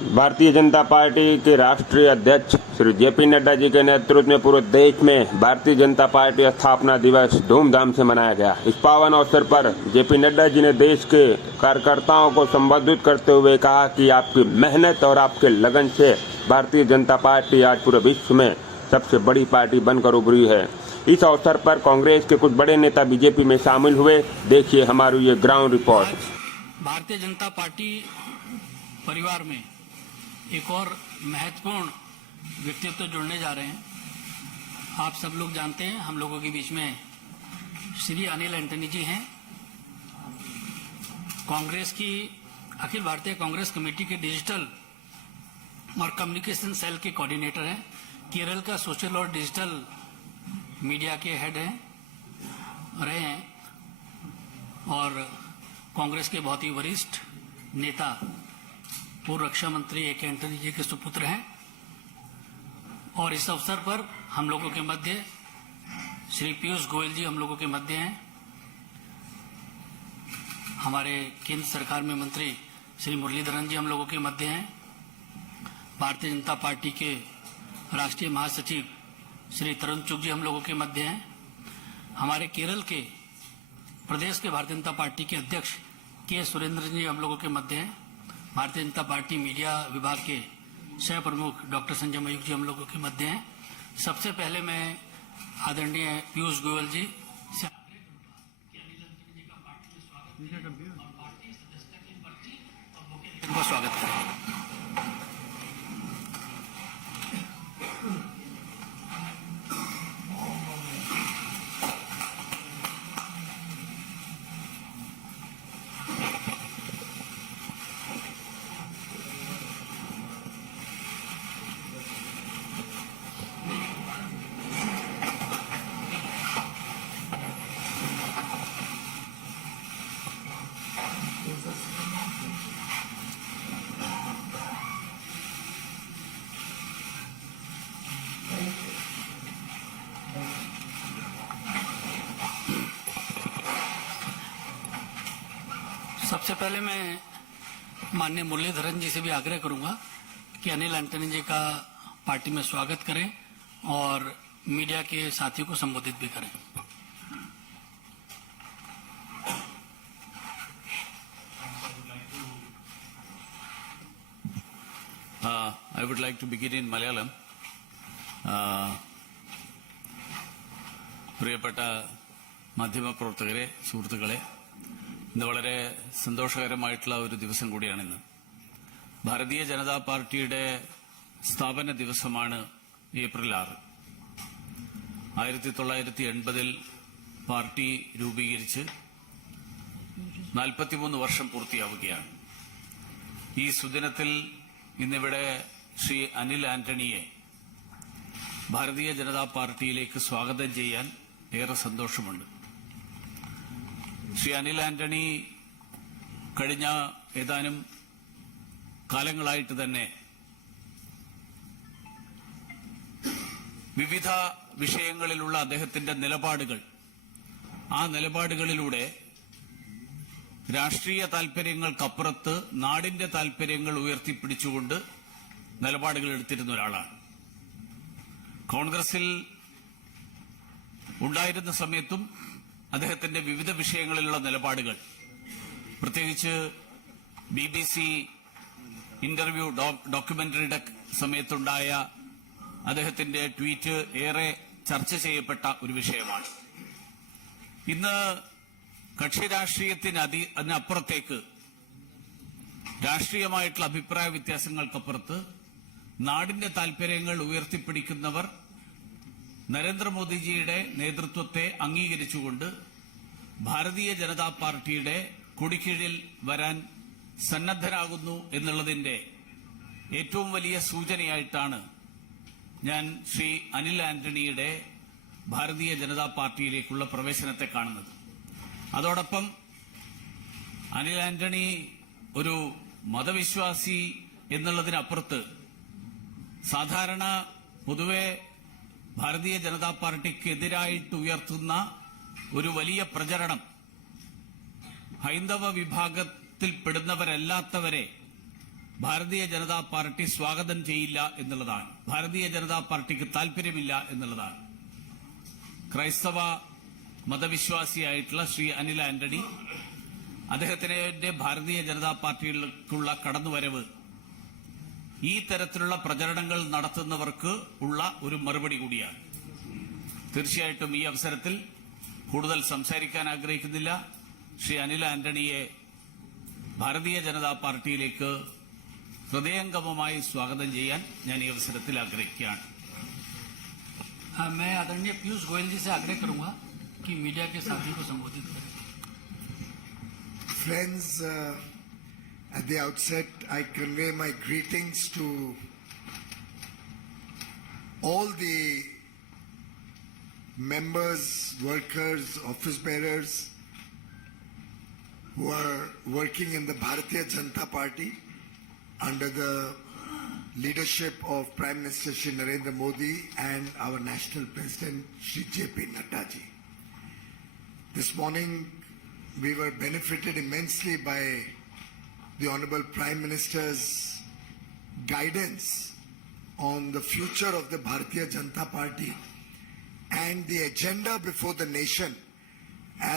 भारतीय जनता पार्टी के राष्ट्रीय अध्यक्ष श्री जेपी नड्डा जी के नेतृत्व में पूरे देश में भारतीय जनता पार्टी स्थापना दिवस धूमधाम से मनाया गया। इस पावन अवसर पर जेपी नड्डा जी ने देश के कार्यकर्ताओं को संबोधित करते हुए कहा कि आपकी मेहनत और आपके लगन से भारतीय जनता पार्टी आज पूरे विश्व में सबसे बड़ी पार्टी बनकर उभरी है। इस अवसर पर कांग्रेस के कुछ बड़े नेता बीजेपी में शामिल हुए। देखिए हमारी ये ग्राउंड रिपोर्ट। भारतीय जनता पार्टी परिवार में एक और महत्वपूर्ण व्यक्तित्व जुड़ने जा रहे हैं। आप सब लोग जानते हैं हम लोगों के बीच में श्री अनिल एंटनी जी हैं। कांग्रेस की अखिल भारतीय कांग्रेस कमेटी के डिजिटल और कम्युनिकेशन सेल के कोऑर्डिनेटर हैं। केरल का सोशल और डिजिटल मीडिया के हेड रहे हैं और कांग्रेस के बहुत ही वरिष्ठ नेता पूर्व रक्षा मंत्री ए के एंटनी जी के सुपुत्र हैं। और इस अवसर पर हम लोगों के मध्य श्री पीयूष गोयल जी हम लोगों के मध्य हैं। हमारे केंद्र सरकार में मंत्री श्री मुरलीधरन जी हम लोगों के मध्य हैं। भारतीय जनता पार्टी के राष्ट्रीय महासचिव श्री तरुण चुग जी हम लोगों के मध्य हैं। हमारे केरल के प्रदेश के भारतीय जनता पार्टी के अध्यक्ष के सुरेंद्र जी हम लोगों के मध्य हैं। भारतीय जनता पार्टी मीडिया विभाग के सह प्रमुख डॉक्टर संजय मयूख जी हम लोगों के मध्य हैं। सबसे पहले मैं आदरणीय पीयूष गोयल जी से आग्रह करूंगा कि अनिल एंटनी जी का पार्टी में स्वागत करें और पार्टी सदस्यता की पर्ची और बुके का स्वागत करें। सबसे पहले मैं माननीय मुरलीधरन जी से भी आग्रह करूंगा कि अनिल एंटनी जी का पार्टी में स्वागत करें और मीडिया के साथियों को संबोधित भी करें। I would like to begin in Malayalam. പ്രിയപ്പെട്ട മാധ്യമപ്രവർത്തകരെ, സുഹൃത്തുക്കളെ, ഇന്ന് വളരെ സന്തോഷകരമായിട്ടുള്ള ഒരു ദിവസം കൂടിയാണിന്ന്. ഭാരതീയ ജനതാ പാർട്ടിയുടെ സ്ഥാപന ദിവസമാണ് ഏപ്രിൽ 6. 1980 പാർട്ടി രൂപീകരിച്ച് 43 വർഷം പൂർത്തിയാവുകയാണ്. ഈ സുദിനത്തിൽ ഇന്നിവിടെ ശ്രീ അനിൽ ആന്റണിയെ ഭാരതീയ ജനതാ പാർട്ടിയിലേക്ക് സ്വാഗതം ചെയ്യാൻ ഏറെ സന്തോഷമുണ്ട്. ശ്രീ അനിൽ ആന്റണി കഴിഞ്ഞ ഏതാനും കാലങ്ങളായിട്ട് തന്നെ വിവിധ വിഷയങ്ങളിലുള്ള അദ്ദേഹത്തിന്റെ നിലപാടുകൾ, ആ നിലപാടുകളിലൂടെ രാഷ്ട്രീയ താൽപര്യങ്ങൾക്കപ്പുറത്ത് നാടിന്റെ താൽപര്യങ്ങൾ ഉയർത്തിപ്പിടിച്ചുകൊണ്ട് നിലപാടുകൾ എടുത്തിരുന്ന ഒരാളാണ്. കോൺഗ്രസിൽ ഉണ്ടായിരുന്ന സമയത്തും അദ്ദേഹത്തിന്റെ വിവിധ വിഷയങ്ങളിലുള്ള നിലപാടുകൾ, പ്രത്യേകിച്ച് BBC ഇന്റർവ്യൂ ഡോക്യുമെന്ററിയുടെ സമയത്തുണ്ടായ അദ്ദേഹത്തിന്റെ ട്വീറ്റ് ഏറെ ചർച്ച ചെയ്യപ്പെട്ട ഒരു വിഷയമാണ്. ഇന്ന് കക്ഷി രാഷ്ട്രീയത്തിനപ്പുറത്തേക്ക് രാഷ്ട്രീയമായിട്ടുള്ള അഭിപ്രായ വ്യത്യാസങ്ങൾക്കപ്പുറത്ത് നാടിന്റെ താൽപര്യങ്ങൾ ഉയർത്തിപ്പിടിക്കുന്നവർ നരേന്ദ്രമോദിജിയുടെ നേതൃത്വത്തെ അംഗീകരിച്ചുകൊണ്ട് ഭാരതീയ ജനതാ പാർട്ടിയുടെ കൊടിക്കീഴിൽ വരാൻ സന്നദ്ധരാകുന്നു എന്നുള്ളതിന്റെ ഏറ്റവും വലിയ സൂചനയായിട്ടാണ് ഞാൻ ശ്രീ അനിൽ ആന്റണിയുടെ ഭാരതീയ ജനതാ പാർട്ടിയിലേക്കുള്ള പ്രവേശനത്തെ കാണുന്നത്. അതോടൊപ്പം അനിൽ ആന്റണി ഒരു മതവിശ്വാസി എന്നുള്ളതിനപ്പുറത്ത് സാധാരണ പൊതുവെ ഭാരതീയ ജനതാ പാർട്ടിക്ക് എതിരായിട്ട് ഉയർത്തുന്ന ഒരു വലിയ പ്രചരണം ഹൈന്ദവ വിഭാഗത്തിൽപ്പെടുന്നവരല്ലാത്തവരെ ഭാരതീയ ജനതാ പാർട്ടി സ്വാഗതം ചെയ്യില്ല എന്നുള്ളതാണ്. ഭാരതീയ ജനതാ പാർട്ടിക്ക് താൽപര്യമില്ല എന്നുള്ളതാണ്. ക്രൈസ്തവ മതവിശ്വാസിയായിട്ടുള്ള ശ്രീ അനിൽ ആന്റണി അദ്ദേഹത്തിന്റെ ഭാരതീയ ജനതാ പാർട്ടിയിലേക്കുള്ള കടന്നുവരവ് ഈ തരത്തിലുള്ള പ്രചരണങ്ങൾ നടത്തുന്നവർക്ക് ഉള്ള ഒരു മറുപടി കൂടിയാണ്. തീർച്ചയായിട്ടും ഈ അവസരത്തിൽ കൂടുതൽ സംസാരിക്കാൻ ആഗ്രഹിക്കുന്നില്ല. ശ്രീ അനിൽ ആന്റണിയെ ഭാരതീയ ജനതാ പാർട്ടിയിലേക്ക് ഹൃദയംഗമമായി സ്വാഗതം ചെയ്യാൻ ഞാൻ ഈ അവസരത്തിൽ ആഗ്രഹിക്കുകയാണ്. मैं आदरणीय पीयूष गोयल जी से आग्रह करूंगा कि मीडिया के साथी को संबोधित करें. Friends, at the outset, I convey my greetings to all the members, workers, office bearers who are working in the Bharatiya Janata Party under the leadership of Prime Minister Shri Narendra Modi and our National President Shri J.P. Nadda ji. This morning, we were benefited immensely by the Honorable Prime Minister's guidance on the future of the Bharatiya Janata Party and the agenda before the nation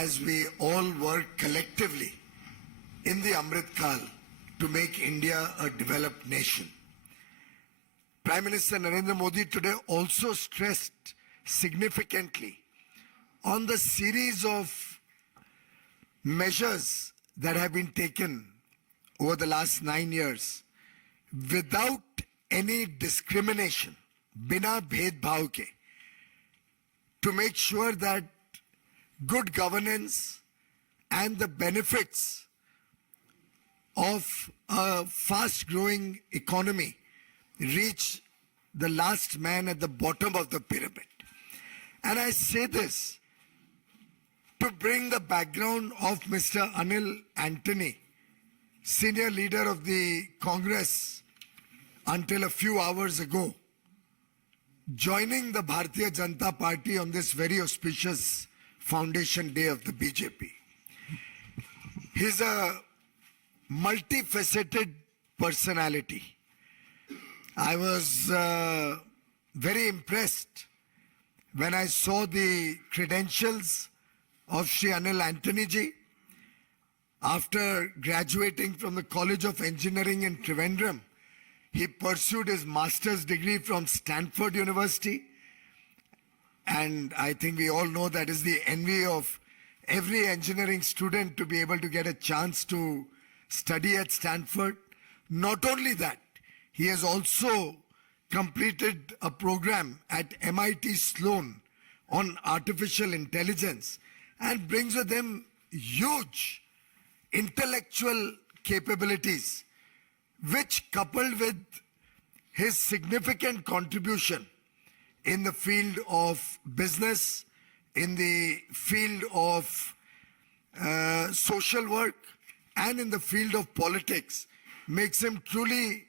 as we all work collectively in the Amrit Kal to make India a developed nation. Prime Minister Narendra Modi today also stressed significantly on the series of measures that have been taken over the last 9 years without any discrimination, bina bhed bhav ke, to make sure that good governance and the benefits of a fast growing economy reach the last man at the bottom of the pyramid. And I say this to bring the background of Mr. Anil Antony, senior leader of the Congress until a few hours ago, joining the Bharatiya Janata Party on this very auspicious foundation day of the BJP. He's a multifaceted personality. I was very impressed when I saw the credentials of Shri Anil Antony ji. After graduating from the College of Engineering in Trivandrum, he pursued his master's degree from Stanford University. And I think we all know that is the envy of every engineering student to be able to get a chance to study at Stanford. Not only that, he has also completed a program at MIT Sloan on artificial intelligence and brings with him huge intellectual capabilities, which coupled with his significant contribution in the field of business, in the field of social work, and in the field of politics, makes him truly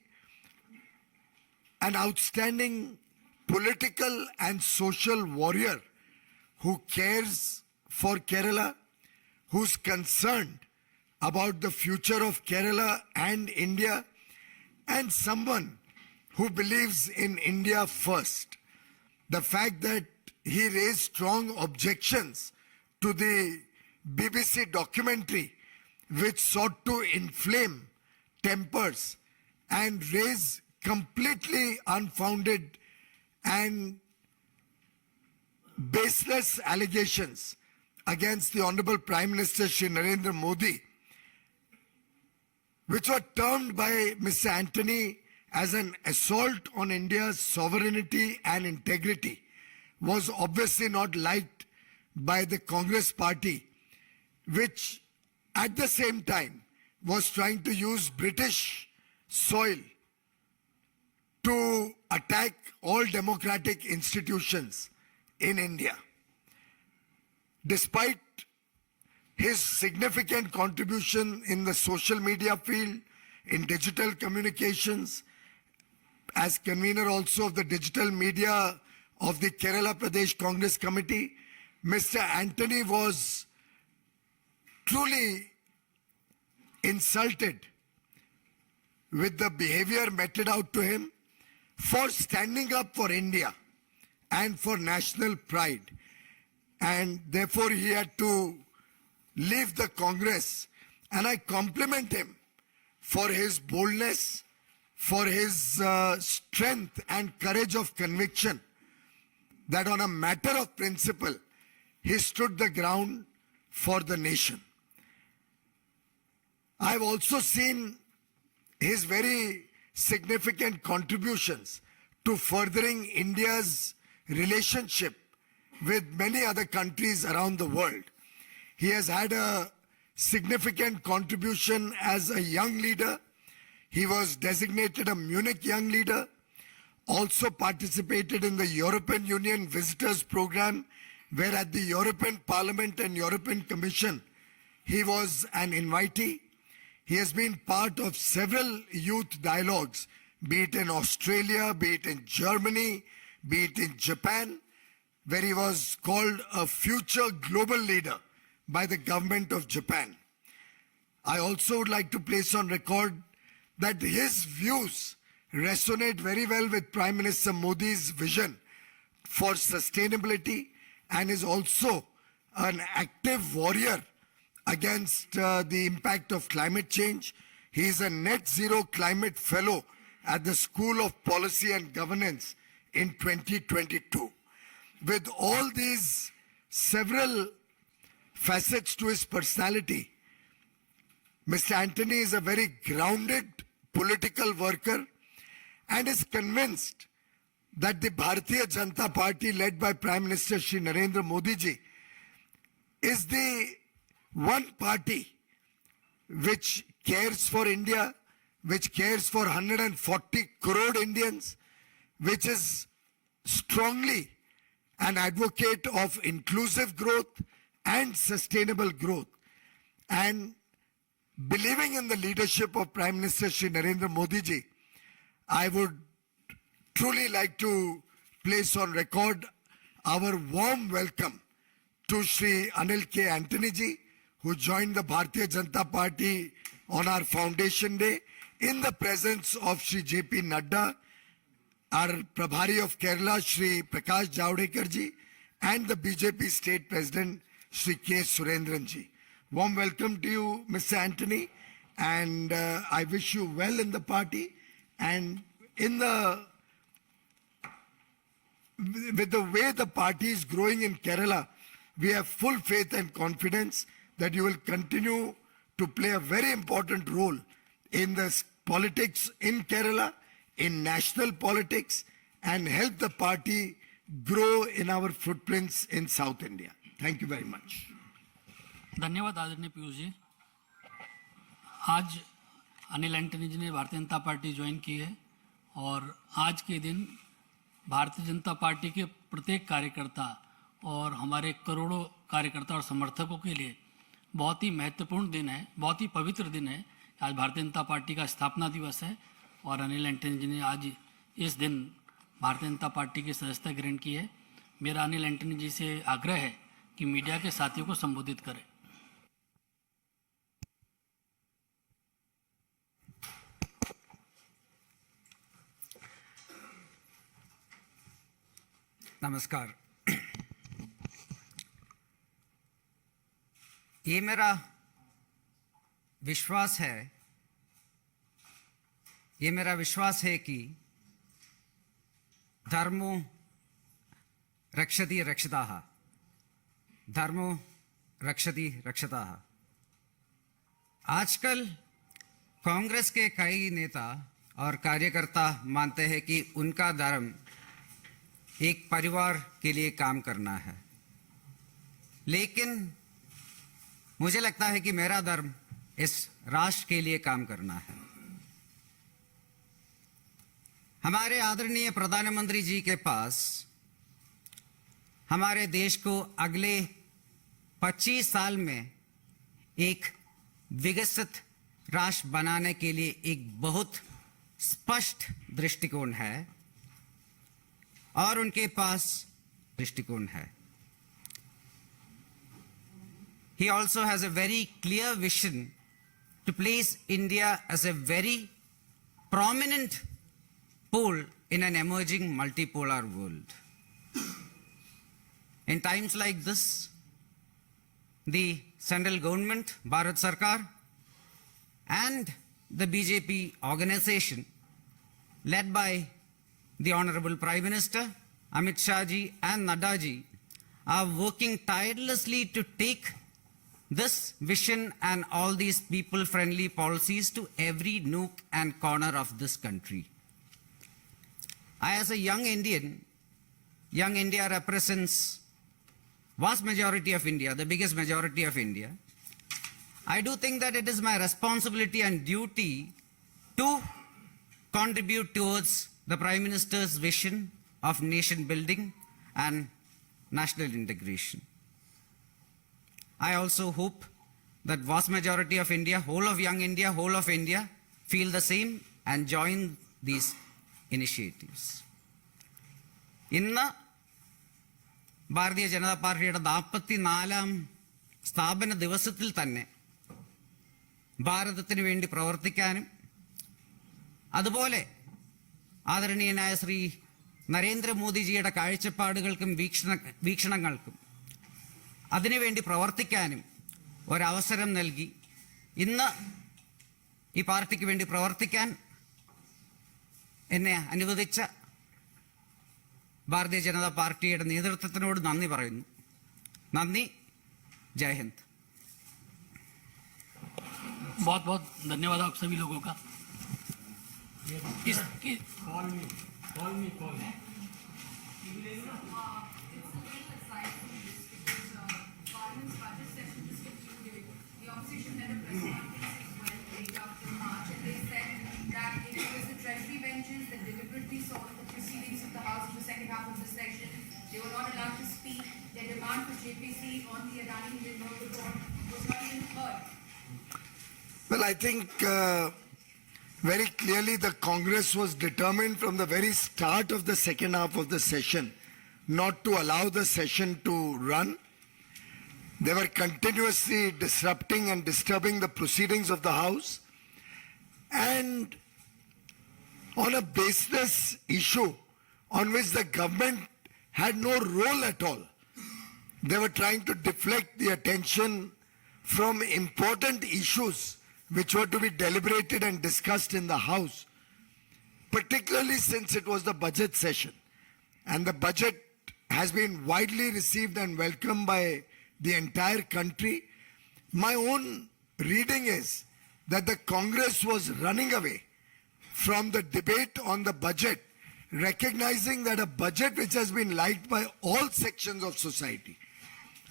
an outstanding political and social warrior who cares for Kerala, who's concerned about the future of Kerala and India, and someone who believes in India first. The fact that he raised strong objections to the BBC documentary which sought to inflame tempers and raise completely unfounded and baseless allegations against the Honorable Prime Minister Shri Narendra Modi, which were termed by Mr. Antony as an assault on India's sovereignty and integrity, was obviously not liked by the Congress party, which at the same time was trying to use British soil to attack all democratic institutions in India. Despite his significant contribution in the social media field, in digital communications, as convener also of the digital media of the Kerala Pradesh Congress Committee, Mr. Antony was truly insulted with the behavior meted out to him for standing up for India and for national pride. And therefore he had to leave the Congress. And I compliment him for his boldness, for his strength and courage of conviction, that on a matter of principle, he stood the ground for the nation. I've also seen his very significant contributions to furthering India's relationship with many other countries around the world. He has had a significant contribution as a young leader. He was designated a Munich Young Leader, also participated in the European Union Visitors Program, where at the European Parliament and European Commission, he was an invitee. He has been part of several youth dialogues, be it in Australia, be it in Germany, be it in Japan, where he was called a future global leader by the government of Japan. I also would like to place on record that his views resonate very well with Prime Minister Modi's vision for sustainability, and is also an active warrior against the impact of climate change. He is a net zero climate fellow at the School of Policy and Governance in 2022. With all these several facets to his personality, Mr. Antony is a very grounded political worker and is convinced that the Bharatiya Janata Party, led by Prime Minister Shri Narendra Modi ji, is the one party which cares for India, which cares for 140 crore Indians, which is strongly an advocate of inclusive growth and sustainable growth. And believing in the leadership of Prime Minister Shri Narendra Modi ji, I would truly like to place on record our warm welcome to Shri Anil K. Antony ji, who joined the Bharatiya Janata Party on our foundation day, in the presence of Shri J.P. Nadda, our Prabhari of Kerala, Shri Prakash Javadekar ji, and the BJP State President, Shri K. Surendran ji. Warm welcome to you, Mr. Antony, and I wish you well in the party. And with the way the party is growing in Kerala, we have full faith and confidence that you will continue to play a very important role in the politics in Kerala, in national politics, and help the party grow in our footprints in South India. Thank you very much. धन्यवाद आदरणीय पीयूष जी। आज Anil Antony जी ने भारतीय Janata party join की है और आज के दिन भारतीय जनता पार्टी के प्रत्येक कार्यकर्ता और हमारे करोड़ों कार्यकर्ता और समर्थकों के लिए बहुत ही महत्वपूर्ण दिन है, बहुत ही पवित्र दिन है। आज भारतीय जनता पार्टी का स्थापना दिवस है और अनिल एंटनी जी ने आज इस दिन भारतीय जनता पार्टी की सदस्यता ग्रहण की है। मेरा अनिल एंटनी जी से आग्रह है कि मीडिया के साथियों को संबोधित करें। नमस्कार। ये मेरा विश्वास है कि धर्मो रक्षति रक्षिताः, धर्मो रक्षति रक्षताः। आजकल कांग्रेस के कई नेता और कार्यकर्ता मानते हैं कि उनका धर्म एक परिवार के लिए काम करना है, लेकिन मुझे लगता है कि मेरा धर्म इस राष्ट्र के लिए काम करना है। हमारे आदरणीय प्रधानमंत्री जी के पास हमारे देश को अगले 25 साल में एक विकसित राष्ट्र बनाने के लिए एक बहुत स्पष्ट दृष्टिकोण है और उनके पास दृष्टिकोण है। He also has a very clear vision to place India as a very prominent pole in an emerging multipolar world. In times like this, the central government, Bharat Sarkar, and the BJP organization, led by the Honorable Prime Minister, Amit Shah ji and Nadda ji, are working tirelessly to take this vision and all these people-friendly policies to every nook and corner of this country. I, as a young Indian, young India represents vast majority of India, the biggest majority of India. I do think that it is my responsibility and duty to contribute towards the Prime Minister's vision of nation building and national integration. I also hope that vast majority of India, whole of young India, whole of India, feel the same and join these initiatives. ഇന്ന് ഭാരതീയ ജനതാ പാർട്ടിയുടെ 44-ാം സ്ഥാപന ദിവസത്തിൽ തന്നെ ഭാരതത്തിന് വേണ്ടി പ്രവർത്തിക്കാനും അതുപോലെ ആദരണീയനായ ശ്രീ നരേന്ദ്രമോദിജിയുടെ കാഴ്ചപ്പാടുകൾക്കും വീക്ഷണങ്ങൾക്കും അതിനുവേണ്ടി പ്രവർത്തിക്കാനും ഒരവസരം നൽകി ഇന്ന് ഈ പാർട്ടിക്ക് വേണ്ടി പ്രവർത്തിക്കാൻ എന്നെ അനുവദിച്ച ഭാരതീയ ജനതാ പാർട്ടിയുടെ നേതൃത്വത്തിനോട് നന്ദി പറയുന്നു. നന്ദി. ജയ് ഹിന്ദ്. बहुत बहुत धन्यवाद आप सभी लोगों का. They were not allowed to speak. Their demand for JPC on the Adani Indian Oil report was not even heard. Well, I think very clearly the Congress was determined from the very start of the second half of the session not to allow the session to run. They were continuously disrupting and disturbing the proceedings of the House. And on a baseless issue on which the government had no role at all, they were trying to deflect the attention from important issues which were to be deliberated and discussed in the House, particularly since it was the budget session. And the budget has been widely received and welcomed by the entire country. My own reading is that the Congress was running away from the debate on the budget, recognizing that a budget which has been liked by all sections of society.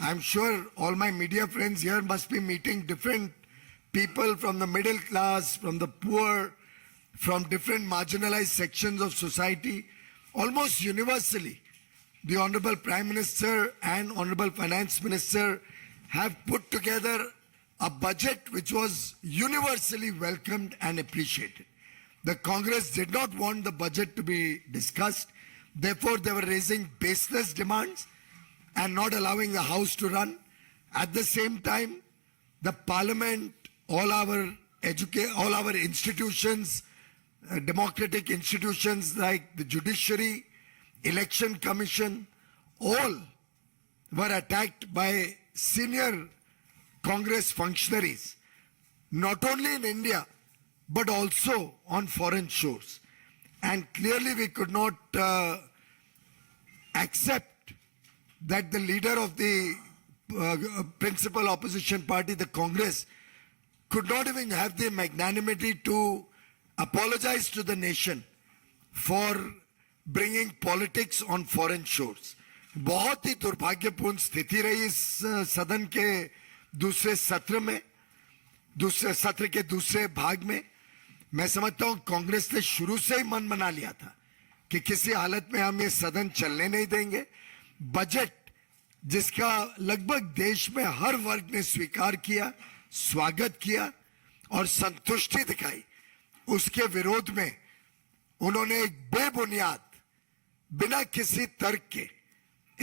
I'm sure all my media friends here must be meeting different people from the middle class, from the poor, from different marginalized sections of society. Almost universally, the Honorable Prime Minister and Honorable Finance Minister have put together a budget which was universally welcomed and appreciated. The Congress did not want the budget to be discussed. Therefore, they were raising baseless demands and not allowing the House to run. At the same time, the Parliament, all our institutions, democratic institutions like the Judiciary, Election Commission, all were attacked by senior Congress functionaries, not only in India, but also on foreign shores. And clearly we could not accept that the leader of the principal opposition party, the Congress, could not even have the magnanimity to apologize to the nation for bringing politics on foreign shores. बहुत ही दुर्भाग्यपूर्ण स्थिति रही इस सदन के दूसरे सत्र के दूसरे भाग में. मैं समझता हूं कांग्रेस ने शुरू से ही मन बना लिया था कि किसी हालत में हम ये सदन चलने नहीं देंगे. बजट जिसका लगभग देश में हर वर्ग ने स्वीकार किया, स्वागत किया और संतुष्टि दिखाई, उसके विरोध में उन्होंने एक बेबुनियाद, बिना किसी तर्क के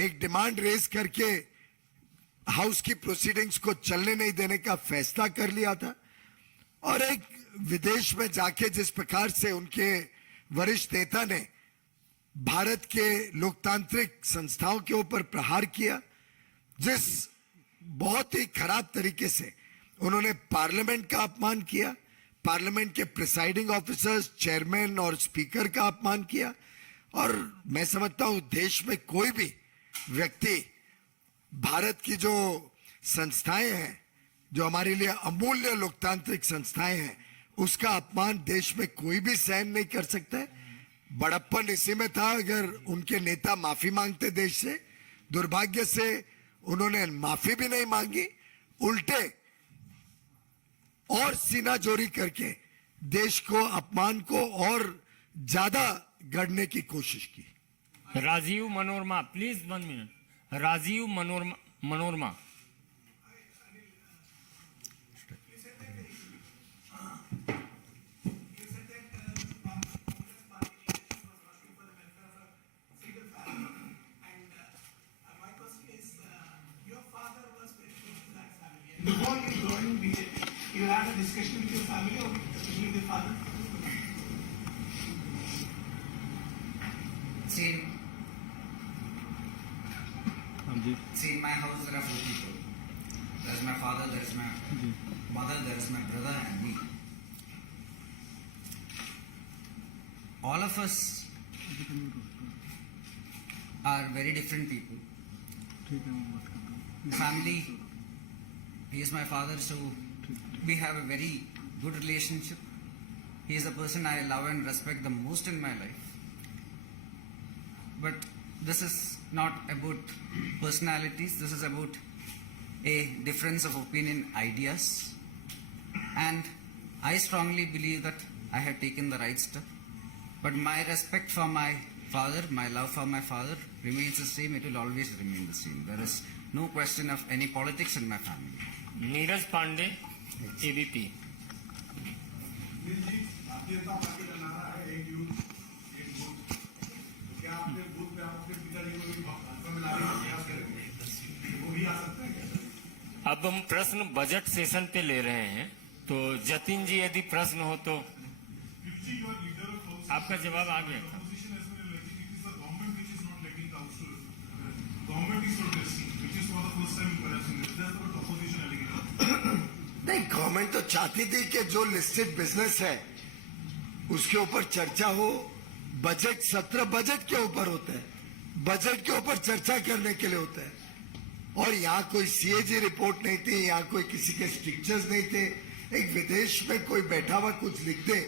एक डिमांड रेज करके हाउस की प्रोसीडिंग्स को चलने नहीं देने का फैसला कर लिया था. और एक विदेश में जाके जिस प्रकार से उनके वरिष्ठ नेता ने भारत के लोकतांत्रिक संस्थाओं के ऊपर प्रहार किया, जिस बहुत ही खराब तरीके से उन्होंने पार्लियामेंट का अपमान किया, पार्लियामेंट के प्रिसाइडिंग ऑफिसर्स, चेयरमैन और स्पीकर का अपमान किया। और मैं समझता हूं देश में कोई भी व्यक्ति भारत की जो संस्थाएं हैं, जो हमारे लिए अमूल्य लोकतांत्रिक संस्थाएं हैं, उसका अपमान देश में कोई भी सहन नहीं कर सकता है। बड़प्पन इसी में था अगर उनके नेता माफी मांगते देश से। दुर्भाग्य से उन्होंने माफी भी नहीं मांगी, उल्टे और सीना जोरी करके देश को अपमान को और ज्यादा गढ़ने की कोशिश की। Rajiv Manorama, please 1 minute. Rajiv Manorama. Before you joined BJP, you had a discussion with your family or especially with your father? See, in my house there are 4 people. There is my father, there is my mother, there is my brother and me. All of us are very different people. Family, he is my father, so we have a very good relationship. He is the person I love and respect the most in my life. But this is not about personalities, this is about a difference of opinion, ideas. And I strongly believe that I have taken the right step. But my respect for my father, my love for my father remains the same, it will always remain the same. There is no question of any politics in my family. Neeraj Pandey, ABP. Bharatiya Janata party का नारा है एक youth एक booth. क्या आपके booth पे आपके पिताजी को भी भाजपा में लाने का प्रयास करेंगे? वो भी आ सकता है क्या? अब हम प्रश्न बजट सेशन पे ले रहे हैं, तो जतिन जी यदि प्रश्न हो तो आपका जवाब आ गया था। नहीं, गवर्नमेंट तो चाहती थी कि जो लिस्टेड बिजनेस है उसके ऊपर चर्चा हो। बजट सत्र बजट के ऊपर होता है, बजट के ऊपर चर्चा करने के लिए होता है। और यहाँ कोई सीएजी रिपोर्ट नहीं थी, यहाँ कोई किसी के स्ट्रिक्चर्स नहीं थे। एक विदेश में कोई बैठा हुआ कुछ लिख दे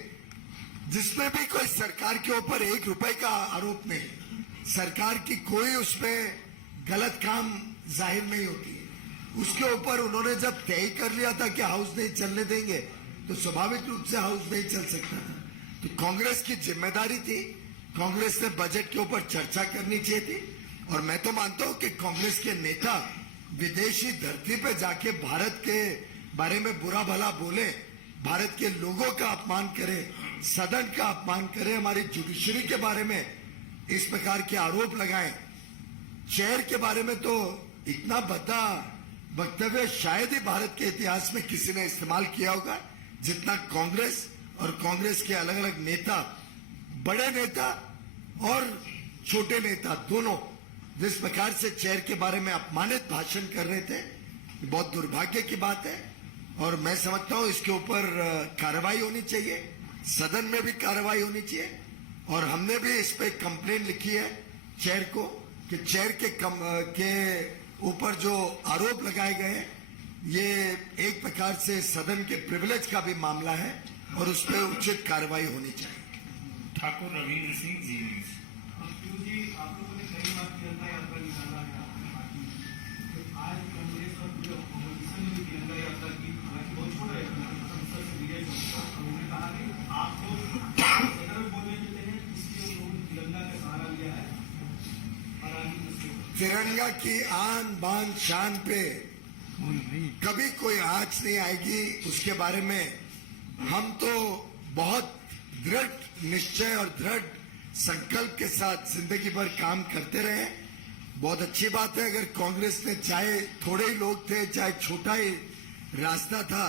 जिसमें भी कोई सरकार के ऊपर 1 रुपए का आरोप नहीं, सरकार की कोई उसमें गलत काम जाहिर नहीं होती है, उसके ऊपर उन्होंने जब तय कर लिया था कि हाउस नहीं चलने देंगे, तो स्वाभाविक रूप से हाउस नहीं चल सकता था। तो कांग्रेस की जिम्मेदारी थी, कांग्रेस ने बजट के ऊपर चर्चा करनी चाहिए थी। और मैं तो मानता हूं कि कांग्रेस के नेता विदेशी धरती पे जाके भारत के बारे में बुरा भला बोले, भारत के लोगों का अपमान करे, सदन का अपमान करे, हमारी जुडिशरी के बारे में इस प्रकार के आरोप लगाएं। चेयर के बारे में तो इतना भद्दा वक्तव्य शायद ही भारत के इतिहास में किसी ने इस्तेमाल किया होगा जितना कांग्रेस और कांग्रेस के अलग अलग नेता, बड़े नेता और छोटे नेता दोनों जिस प्रकार से चेयर के बारे में अपमानित भाषण कर रहे थे, बहुत दुर्भाग्य की बात है। और मैं समझता हूं इसके ऊपर कार्रवाई होनी चाहिए, सदन में भी कार्रवाई होनी चाहिए। और हमने भी इस पे कंप्लेन लिखी है चेयर को कि चेयर के ऊपर जो आरोप लगाए गए ये एक प्रकार से सदन के प्रिविलेज का भी मामला है और उस पर उचित कार्रवाई होनी चाहिए। ठाकुर रविंद्र सिंह जी। जी, आप लोगों ने कई बार तिरंगा यात्रा निकाला है आपकी पार्टी में। आज कांग्रेस और पूरे ऑपोजिशन ने तिरंगा यात्रा की, हालांकि बहुत छोटा यात्रा संसद से विजय उन्होंने कहा कि आप लोग सदन में बोलने देते हैं, इसलिए उन्होंने तिरंगा का सहारा लिया है। तिरंगा की आन बान शान पे कभी कोई आंच नहीं आएगी, उसके बारे में हम तो बहुत दृढ़ निश्चय और दृढ़ संकल्प के साथ जिंदगी भर काम करते रहे। बहुत अच्छी बात है अगर कांग्रेस ने, चाहे थोड़े ही लोग थे, चाहे छोटा ही रास्ता था,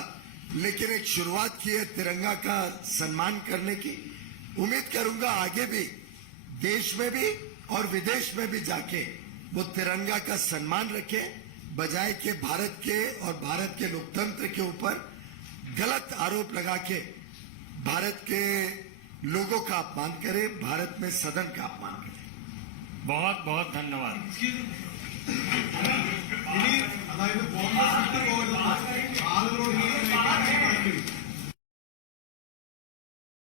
लेकिन एक शुरुआत की है तिरंगा का सम्मान करने की। उम्मीद करूंगा आगे भी देश में भी और विदेश में भी जाके वो तिरंगा का सम्मान रखे, बजाय के भारत के और भारत के लोकतंत्र के ऊपर गलत आरोप लगा के भारत के लोगों का अपमान करे, भारत में सदन का अपमान करे। बहुत बहुत धन्यवाद।